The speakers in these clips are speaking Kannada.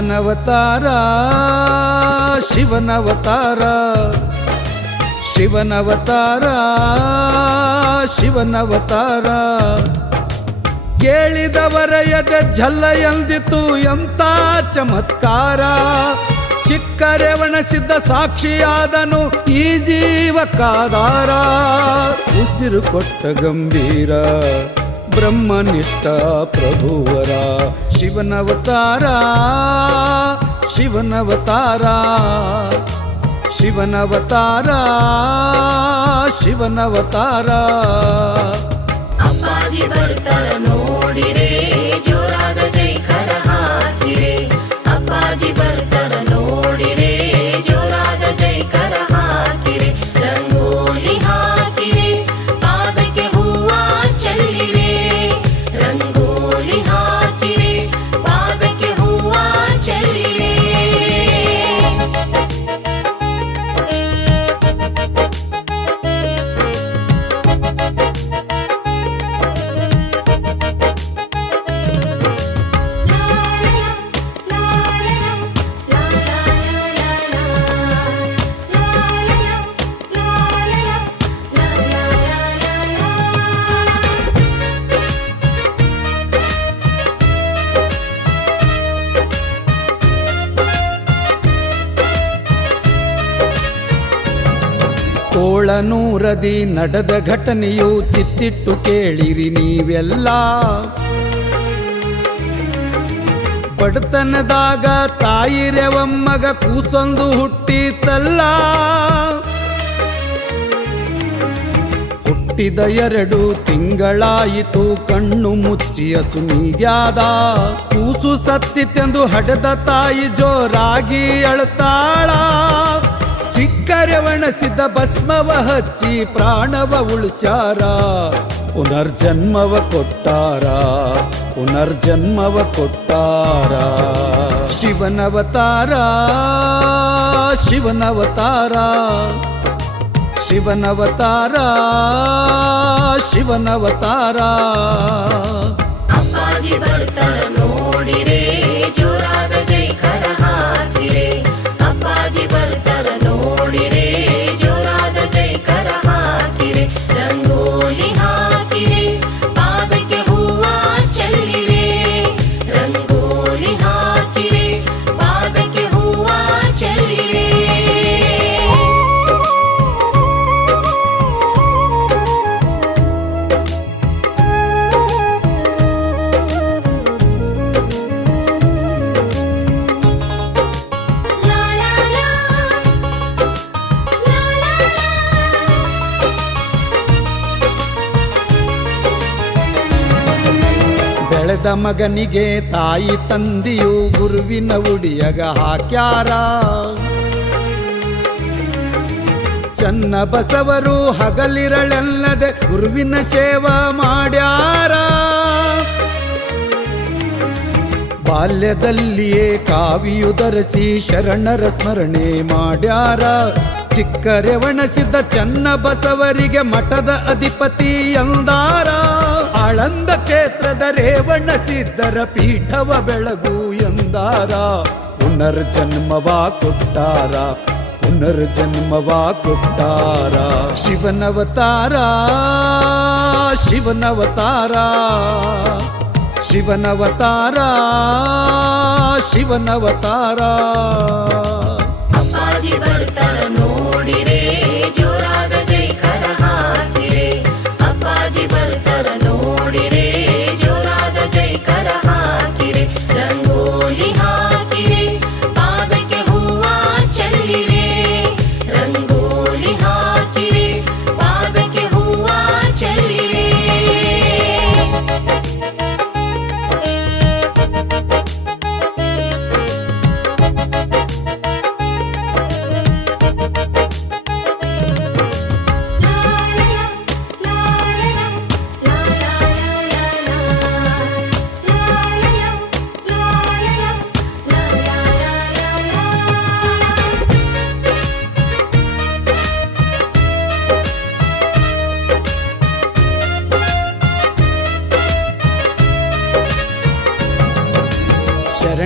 ಶಿವನವತಾರ ಶಿವನವತಾರ ಶಿವನವತಾರ ಶಿವನವತಾರ ಕೇಳಿದವರ ಎದೆ ಝಲ್ಲ ಎಂದಿತು ಎಂತ ಚಮತ್ಕಾರ ಚಿಕ್ಕರೆವಣಸಿದ್ದ ಸಾಕ್ಷಿಯಾದನು ಈ ಜೀವಕ್ಕಾಧಾರ ಉಸಿರು ಕೊಟ್ಟ ಗಂಭೀರ ಬ್ರಹ್ಮನಿಷ್ಠ ಪ್ರಭುವರ ಶಿವನವತಾರ ಶಿವನವತಾರ ಶಿವನವತಾರ ಶಿವನವತಾರ ಅಪ್ಪಾಜಿ ಬರ್ತಾರ ನೋಡಿರೆ ಜೋರಾದ ಜೈಕಾರ ಹಾಕಿರೆ ಅಪ್ಪಾಜಿ ಬರ್ತಾರ ನೋಡಿರೆ ಜೋರಾದ ಜೈಕಾರ ಹಾಕಿರೆ ರಂಗೋಲಿ ಹಾಕಿರೆ ಪಾದಕ್ಕೆ ಹೂವ ಚೆಲ್ಲಿರೆ ರಂಗೋಲಿ ಹಾಕಿರೆ ಪಾದಕ್ಕೆ ಹೂವ ಚೆಲ್ಲಿರೆ ಕೋಳನೂರದಿ ನಡೆದ ಘಟನೆಯು ಚಿತ್ತಿಟ್ಟು ಕೇಳಿರಿ ನೀವೆಲ್ಲ ಬಡತನದಾಗ ತಾಯಿರೆವಮ್ಮಗ ಕೂಸೊಂದು ಹುಟ್ಟಿತಲ್ಲ ಹುಟ್ಟಿದ 2 ತಿಂಗಳಾಯಿತು ಕಣ್ಣು ಮುಚ್ಚಿ ಹಸುನೀಗ್ಯಾದ ಕೂಸು ಸತ್ತಿತೆಂದು ಹಡೆದ ತಾಯಿ ಜೋರಾಗಿ ಅಳ್ತಾಳ ಚಿಕ್ಕರೆವಣಸಿದ ಭಸ್ಮವ ಹಚ್ಚಿ ಪ್ರಾಣವ ಉಳಿಸ್ಯಾರ ಪುನರ್ಜನ್ಮವ ಕೊಟ್ಟಾರ ಪುನರ್ಜನ್ಮವ ಕೊಟ್ಟಾರ ಶಿವನವತಾರ ಶಿವನವತಾರ ಶಿವನವತಾರ ಶಿವನವತಾರ ಅಪ್ಪಾಜಿ ಬರ್ತಾರ ನೋಡಿರೆ ಜೋರಾದ ಜೈಕಾರ ಹಾಕಿರೆ ಅಪ್ಪಾಜಿ ಬರ್ತಾರ ನೋಡಿರೆ ಜೋರಾದ ಜೈಕಾರ ಹಾಕಿರೆ ರಂಗೋಲಿ ಹಾಕಿರೆ ಪಾದಕ್ಕೆ ಹೂವ ಚೆಲ್ಲಿರೆ ರಂಗೋಲಿ ಹಾಕಿರೆ ಪಾದಕ್ಕೆ ಹೂವ ಚೆಲ್ಲಿರೆ ಬೆಳೆದ ಮಗನಿಗೆ ತಾಯಿ ತಂದೆಯು ಗುರುವಿನ ಉಡಿಯಗ ಹಾಕ್ಯಾರ ಚನ್ನ ಬಸವರು ಹಗಲಿರಳೆಲ್ಲದೆ ಗುರುವಿನ ಸೇವಾ ಮಾಡ್ಯಾರ ಬಾಲ್ಯದಲ್ಲಿಯೇ ಕಾವಿಯು ಧರಿಸಿ ಶರಣರ ಸ್ಮರಣೆ ಮಾಡ್ಯಾರ ಚಿಕ್ಕರೆವಣಸಿದ್ದ ಚನ್ನ ಬಸವರಿಗೆ ಮಠದ ಅಧಿಪತಿ ಎಂದಾರ ಆಳಂದ ಕ್ಷೇತ್ರದ ರೇವಣಸಿದ್ದರ ಪೀಠವ ಬೆಳಗು ಎಂದಾರ ಪುನರ್ಜನ್ಮವ ಕೊಟ್ಟಾರ ಪುನರ್ಜನ್ಮವ ಕೊಟ್ಟಾರ ಶಿವನವತಾರ ಶಿವನವತಾರ ಶಿವನವತಾರ ಶಿವನವತಾರ ಅಪ್ಪಾಜಿ ಬರ್ತಾರ ನೋಡಿರೆ ಜೋರಾದ ಜೈಕಾರ ಹಾಕಿರೆ ಅಪ್ಪಾಜಿ ಬರ್ತಾರ ನೋಡಿರೆ ಜೋರಾದ ಜೈಕಾರ ಹಾಕಿರೆ ರಂಗೋಲಿ ಹಾಕಿರೆ ಪಾದಕ್ಕೆ ಹೂವ ಚೆಲ್ಲಿರೆ ರಂಗೋಲಿ ಹಾಕಿರೆ ಪಾದಕ್ಕೆ ಹೂವ ಚೆಲ್ಲಿರೆ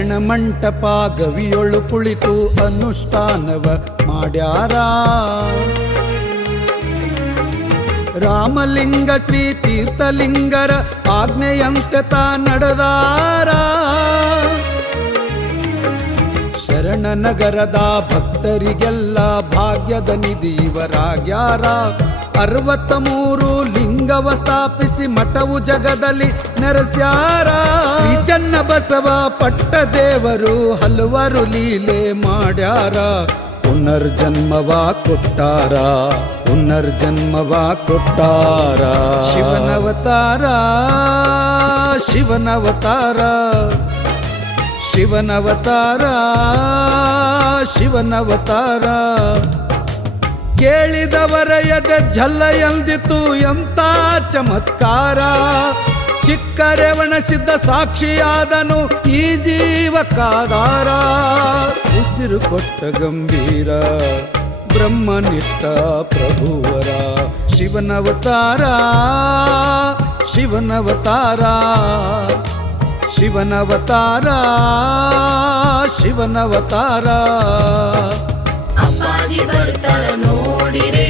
ಶರಣ ಮಂಟಪ ಗವಿಯೊಳು ಕುಳಿತು ಅನುಷ್ಠಾನವ ಮಾಡ್ಯಾರ. ರಾಮಲಿಂಗ ಶ್ರೀ ತೀರ್ಥಲಿಂಗರ ಆಜ್ಞೆಯಂತೆ ತಾ ನಡೆದಾರ. ಶರಣನಗರದ ಭಕ್ತರಿಗೆಲ್ಲ ಭಾಗ್ಯದ ನಿಧಿ ಇವರಾಗ್ಯಾರ. 63 ಲಿಂಗವ ಸ್ಥಾಪಿಸಿ ಮಠವು ಜಗದಲ್ಲಿ ನೆರೆಸ್ಯಾರ. ಶ್ರೀ ಚನ್ನ ಬಸವ ಪಟ್ಟ ದೇವರು ಹಲವಾರು ಲೀಲೆ ಮಾಡ್ಯಾರ. ಪುನರ್ಜನ್ಮವ ಕೊಟ್ಟಾರ, ಪುನರ್ಜನ್ಮವ ಕೊಟ್ಟಾರ. ಶಿವನವತಾರ, ಶಿವನವತಾರ, ಶಿವನವತಾರ, ಶಿವನವತಾರ. ಕೇಳಿದವರ ಎದೆ ಝಲ್ಲ ಎಂದಿತು ಎಂತ ಚಮತ್ಕಾರ. ಚಿಕ್ಕರೆವಣಸಿದ್ದ ಸಾಕ್ಷಿಯಾದನು ಈ ಜೀವಕ್ಕಾಧಾರ. ಉಸಿರು ಕೊಟ್ಟ ಗಂಭೀರ ಬ್ರಹ್ಮನಿಷ್ಠ ಪ್ರಭುವರ. ಶಿವನವತಾರ, ಶಿವನವತಾರ, ಶಿವನವತಾರ, ಶಿವನವತಾರ. ಅಪ್ಪಾಜಿ ಬರ್ತಾರ ನೋಡಿರೇ